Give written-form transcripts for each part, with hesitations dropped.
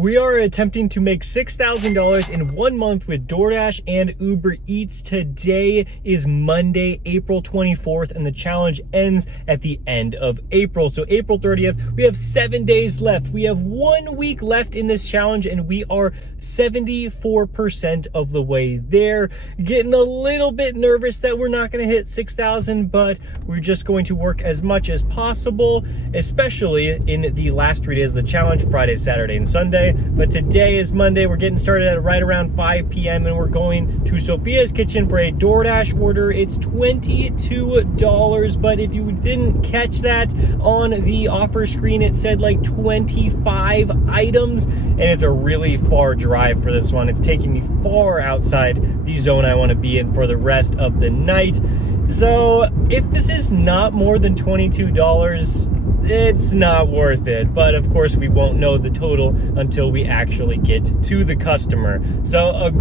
We are attempting to make $6,000 in 1 month with DoorDash and Uber Eats. Today is Monday, April 24th, and the challenge ends at the end of April. So April 30th, we have 7 days left. We have 1 week left in this challenge, and we are 74% of the way there. Getting a little bit nervous that we're not going to hit 6,000, but we're just going to work as much as possible, especially in the last 3 days of the challenge, Friday, Saturday, and Sunday. But today is Monday. We're getting started at right around 5 p.m. and we're going to Sophia's Kitchen for a DoorDash order. It's $22, but if you didn't catch that on the offer screen, it said like 25 items, and it's a really far drive for this one. It's taking me far outside the zone I want to be in for the rest of the night. So if this is not more than $22, it's not worth it. But of course we won't know the total until we actually get to the customer. So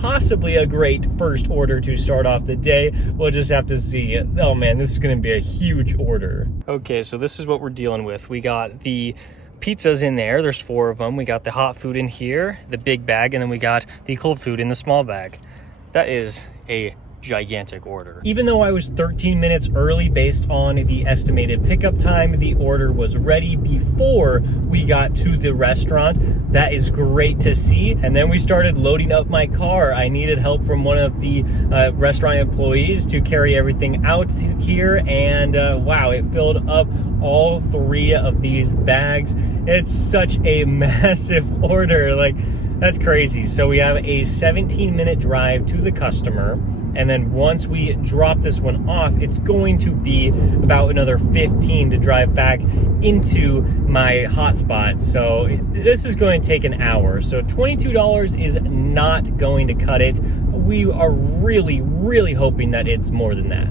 possibly a great first order to start off the day. We'll just have to see. Oh man, this is going to be a huge order. Okay, so this is what we're dealing with. We got the pizzas in there. There's 4 of them. We got the hot food in here, the big bag, and then we got the cold food in the small bag. That is a gigantic order. Even though I was 13 minutes early based on the estimated pickup time, the order was ready before we got to the restaurant. That is great to see. And then we started loading up my car. I needed help from one of the restaurant employees to carry everything out here, and wow, it filled up all 3 of these bags. It's such a massive order. Like, that's crazy. So we have a 17-minute drive to the customer, and then once we drop this one off, it's going to be about another 15 to drive back into my hotspot. So this is going to take an hour. So $22 is not going to cut it. We are really, really hoping that it's more than that.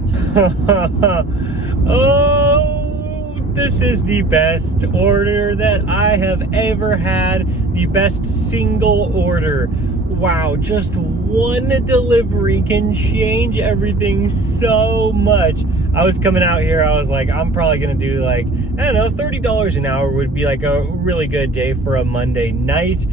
Oh, this is the best order that I have ever had. The best single order. Wow, just one delivery can change everything so much. I was coming out here, I was like, I'm probably gonna do like, I don't know, $30 an hour would be like a really good day for a Monday night.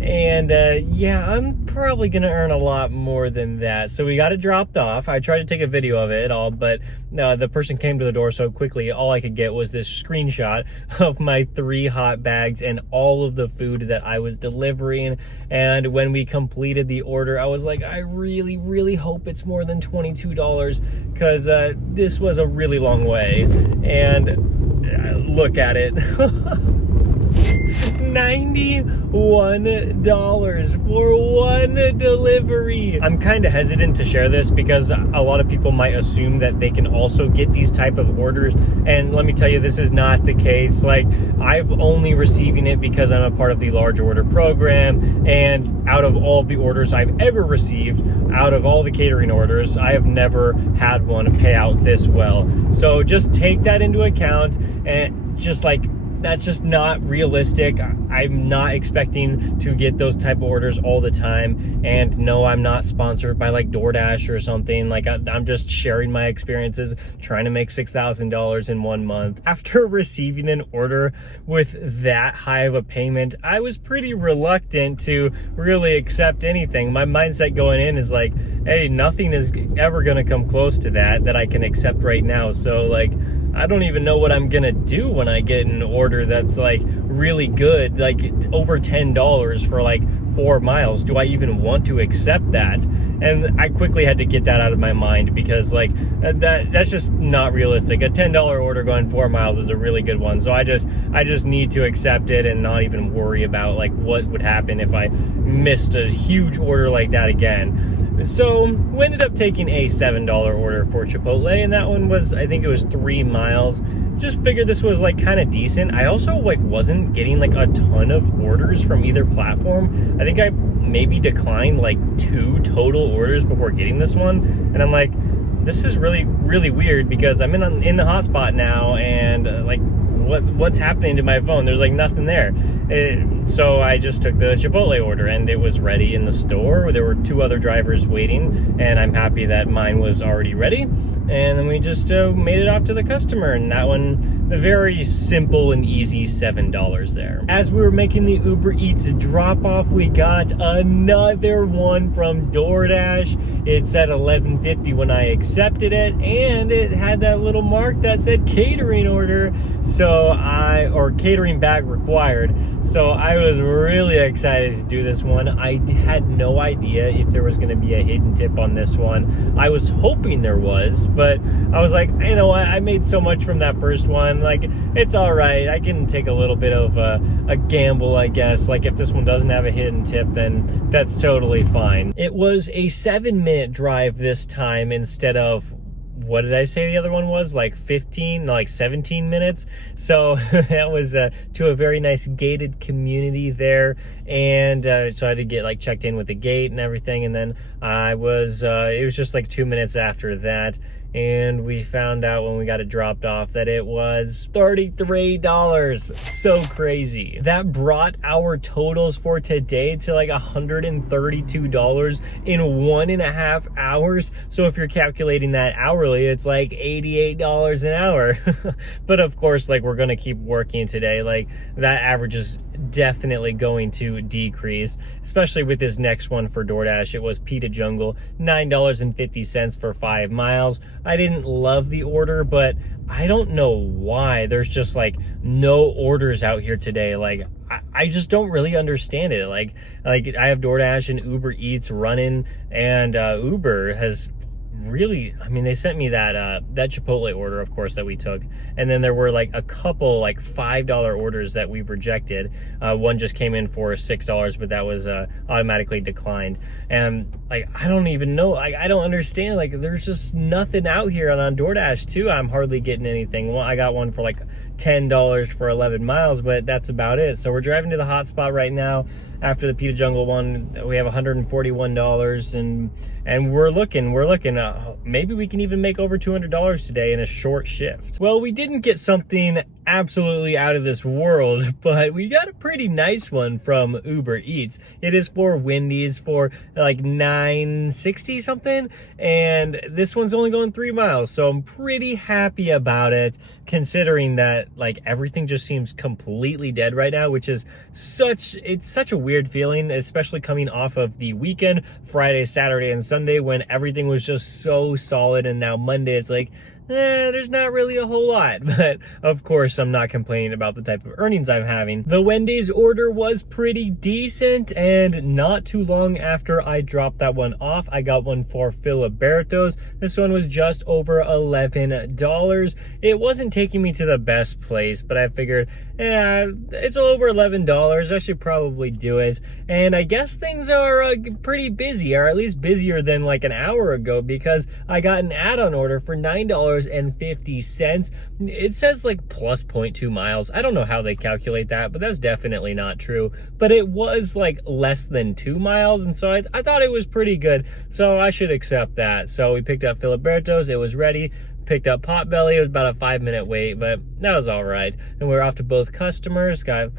And yeah, I'm probably gonna earn a lot more than that. So we got it dropped off. I tried to take a video of it all, but the person came to the door so quickly, all I could get was this screenshot of my 3 hot bags and all of the food that I was delivering. And when we completed the order, I was like, I really, really hope it's more than $22, because this was a really long way. And look at it. $91 for one delivery. I'm kind of hesitant to share this because a lot of people might assume that they can also get these type of orders, and let me tell you, this is not the case. Like, I'm only receiving it because I'm a part of the large order program, and out of all of the orders I've ever received, out of all the catering orders, I have never had one pay out this well. So just take that into account, and just like, that's just not realistic. I'm not expecting to get those type of orders all the time. And no, I'm not sponsored by like DoorDash or something. Like, I'm just sharing my experiences, trying to make $6,000 in 1 month. After receiving an order with that high of a payment, I was pretty reluctant to really accept anything. My mindset going in is like, hey, nothing is ever gonna come close to that I can accept right now. So like, I don't even know what I'm gonna do when I get an order that's like really good, like over $10 for like 4 miles. Do I even want to accept that? And I quickly had to get that out of my mind, because like that's just not realistic. A $10 order going 4 miles is a really good one. So I just need to accept it and not even worry about like what would happen if I missed a huge order like that again. So we ended up taking a $7 order for Chipotle, and that one was, I think it was 3 miles. Just figured this was like kind of decent. I also like wasn't getting like a ton of orders from either platform. I think I maybe declined like 2 total orders before getting this one, and I'm like, this is really, really weird, because I'm in the hotspot now, and like what's happening to my phone? There's like nothing there. So I just took the Chipotle order, and it was ready in the store. There were 2 other drivers waiting, and I'm happy that mine was already ready. And then we just made it off to the customer, and that one, the very simple and easy $7 there. As we were making the Uber Eats drop off, we got another one from DoorDash. It said $11.50 when I accepted it, and it had that little mark that said catering order, or catering bag required. So I was really excited to do this one. I had no idea if there was going to be a hidden tip on this one. I was hoping there was, but I was like, you know what, I made so much from that first one, like, it's all right. I can take a little bit of a gamble, I guess. Like, if this one doesn't have a hidden tip, then that's totally fine. It was a 7-minute drive this time instead of, what did I say the other one was? Like 17 minutes. So that was to a very nice gated community there. And so I had to get like checked in with the gate and everything. And then it was just like 2 minutes after that. And we found out when we got it dropped off that it was $33. So crazy. That brought our totals for today to like $132 in 1.5 hours. So if you're calculating that hourly, it's like $88 an hour. But of course, like, we're gonna keep working today. Like, that average is definitely going to decrease, especially with this next one for DoorDash. It was Pita Jungle, $9.50 for 5 miles. I didn't love the order, but I don't know why there's just like no orders out here today. Like, I just don't really understand it. Like I have DoorDash and Uber Eats running, and Uber has really, I mean, they sent me that Chipotle order, of course, that we took, and then there were like a couple like $5 orders that we've rejected. One just came in for $6, but that was automatically declined. And like, I don't even know, I don't understand. Like, there's just nothing out here. And on DoorDash too, I'm hardly getting anything. Well, I got one for like $10 for 11 miles, but that's about it. So we're driving to the hotspot right now. After the Pita Jungle one, we have $141, and we're looking. Maybe we can even make over $200 today in a short shift. Well, we didn't get something absolutely out of this world, but we got a pretty nice one from Uber Eats. It is for Wendy's for like $9.60 something, and this one's only going 3 miles, so I'm pretty happy about it, considering that like everything just seems completely dead right now, which is such a weird feeling, especially coming off of the weekend, Friday, Saturday, and Sunday, when everything was just so solid, and now Monday it's like, there's not really a whole lot. But of course, I'm not complaining about the type of earnings I'm having. The Wendy's order was pretty decent, and not too long after I dropped that one off, I got one for Filiberto's. This one was just over $11. It wasn't taking me to the best place, but I figured, it's over $11. I should probably do it. And I guess things are pretty busy, or at least busier than like an hour ago, because I got an add-on order for $9.50. It says like plus 0.2 miles. I don't know how they calculate that, but that's definitely not true. But it was like less than 2 miles, and so I thought it was pretty good. So I should accept that. So we picked up Filiberto's. It was ready. Picked up Potbelly. It was about a 5-minute wait, but that was all right. And we were off to both customers. Got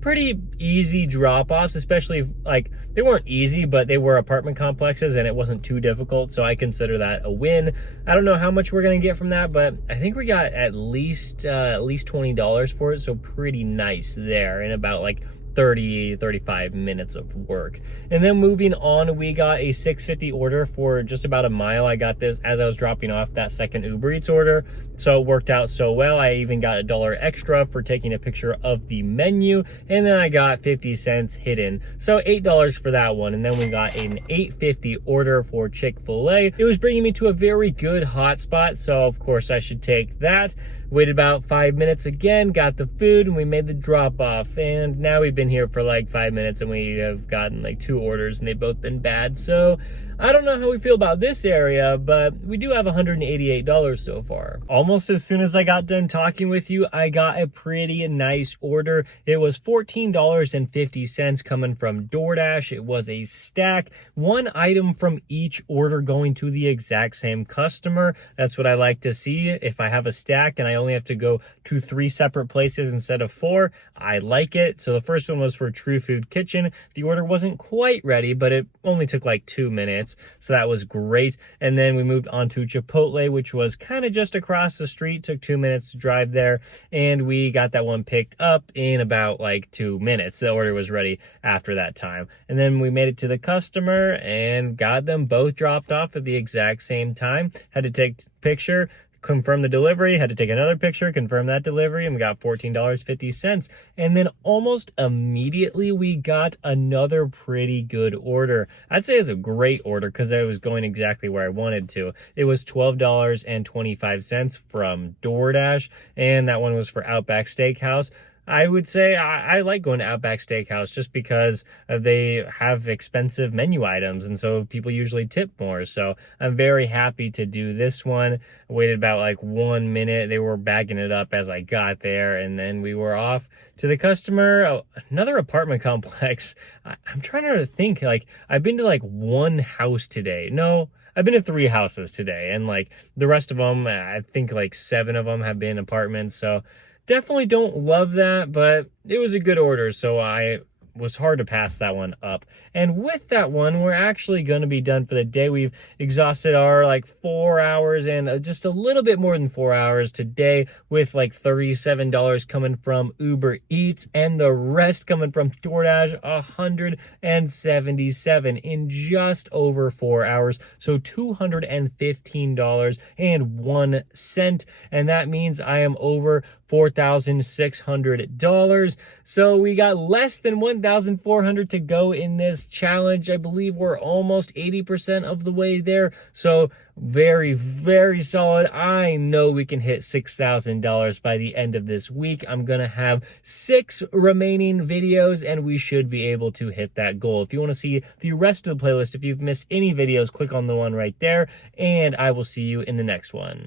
pretty easy drop-offs, especially like, they weren't easy, but they were apartment complexes, and it wasn't too difficult, so I consider that a win. I don't know how much we're gonna get from that, but I think we got at least $20 for it, so pretty nice there, in about like 35 minutes of work. And then moving on, we got a $6.50 order for just about a mile. I got this as I was dropping off that second Uber Eats order, so it worked out so well. I even got $1 extra for taking a picture of the menu, and then I got 50 cents hidden, so $8 for that one. And then we got an $8.50 order for Chick-fil-A. It was bringing me to a very good hotspot, so of course I should take that. Waited about 5 minutes again, got the food, and we made the drop off. And now we've been here for like 5 minutes, and we have gotten like 2 orders, and they've both been bad. So I don't know how we feel about this area, but we do have $188 so far. Almost as soon as I got done talking with you, I got a pretty nice order. It was $14.50 coming from DoorDash. It was a stack, one item from each order going to the exact same customer. That's what I like to see. If I have a stack and I only have to go to 3 separate places instead of 4, I like it. So the first one was for True Food Kitchen. The order wasn't quite ready, but it only took like 2 minutes. So that was great. And then we moved on to Chipotle, which was kind of just across the street. Took 2 minutes to drive there. And we got that one picked up in about like 2 minutes. The order was ready after that time. And then we made it to the customer and got them both dropped off at the exact same time. Had to take a picture, confirm the delivery, had to take another picture, confirm that delivery, and we got $14.50. And then almost immediately we got another pretty good order. I'd say it's a great order because I was going exactly where I wanted to. It was $12.25 from DoorDash, and that one was for Outback Steakhouse. I would say I like going to Outback Steakhouse just because they have expensive menu items, and so people usually tip more. So I'm very happy to do this one. I waited about like 1 minute. They were bagging it up as I got there, and then we were off to the customer. Another apartment complex. I'm trying to think, like, I've been to like 1 house today. No, I've been to 3 houses today, and like the rest of them, I think like 7 of them have been apartments. So definitely don't love that, but it was a good order, so I was hard to pass that one up. And with that one, we're actually going to be done for the day. We've exhausted our like 4 hours and just a little bit more than 4 hours today, with like $37 coming from Uber Eats and the rest coming from DoorDash, $177 in just over 4 hours. So $215.01. And that means I am over $4,600. So we got less than $1,400 to go in this challenge. I believe we're almost 80% of the way there. So very, very solid. I know we can hit $6,000 by the end of this week. I'm going to have 6 remaining videos and we should be able to hit that goal. If you want to see the rest of the playlist, if you've missed any videos, click on the one right there, and I will see you in the next one.